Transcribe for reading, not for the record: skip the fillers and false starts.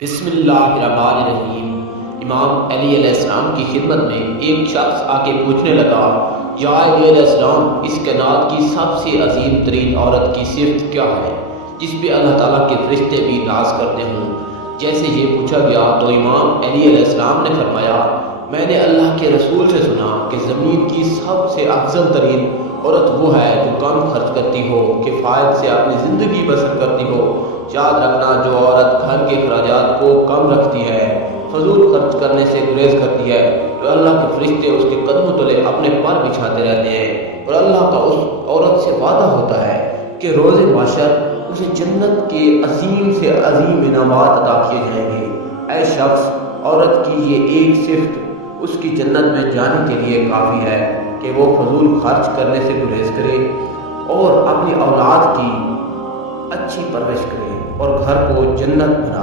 بسم اللہ الرحمن الرحیم۔ امام علی علیہ السلام کی خدمت میں ایک شخص آ کے پوچھنے لگا، یا علی علیہ السلام، اس کائنات کی سب سے عظیم ترین عورت کی صفت کیا ہے جس پہ اللہ تعالیٰ کے فرشتے بھی ناز کرتے ہوں؟ جیسے یہ پوچھا گیا تو امام علی علیہ السلام نے فرمایا، میں نے اللہ کے رسول سے سنا کہ زمین کی سب سے افضل ترین عورت وہ ہے جو کم خرچ کرتی ہو، کفایت سے اپنی زندگی بسر کرتی ہو۔ یاد رکھنا، جو عورت گھر کے اخراجات کو کم رکھتی ہے، فضول خرچ کرنے سے گریز کرتی ہے، تو اللہ کے فرشتے اس کے قدموں تلے اپنے پر بچھاتے رہتے ہیں، اور اللہ کا اس عورت سے وعدہ ہوتا ہے کہ روز محشر اسے جنت کے عظیم سے عظیم انعامات عطا کیے جائیں گے۔ اے شخص، عورت کی یہ ایک صفت اس کی جنت میں جانے کے لیے کافی ہے کہ وہ فضول خرچ کرنے سے گریز کرے اور اپنی اولاد کی اچھی پرورش کرے اور گھر کو جنت بنا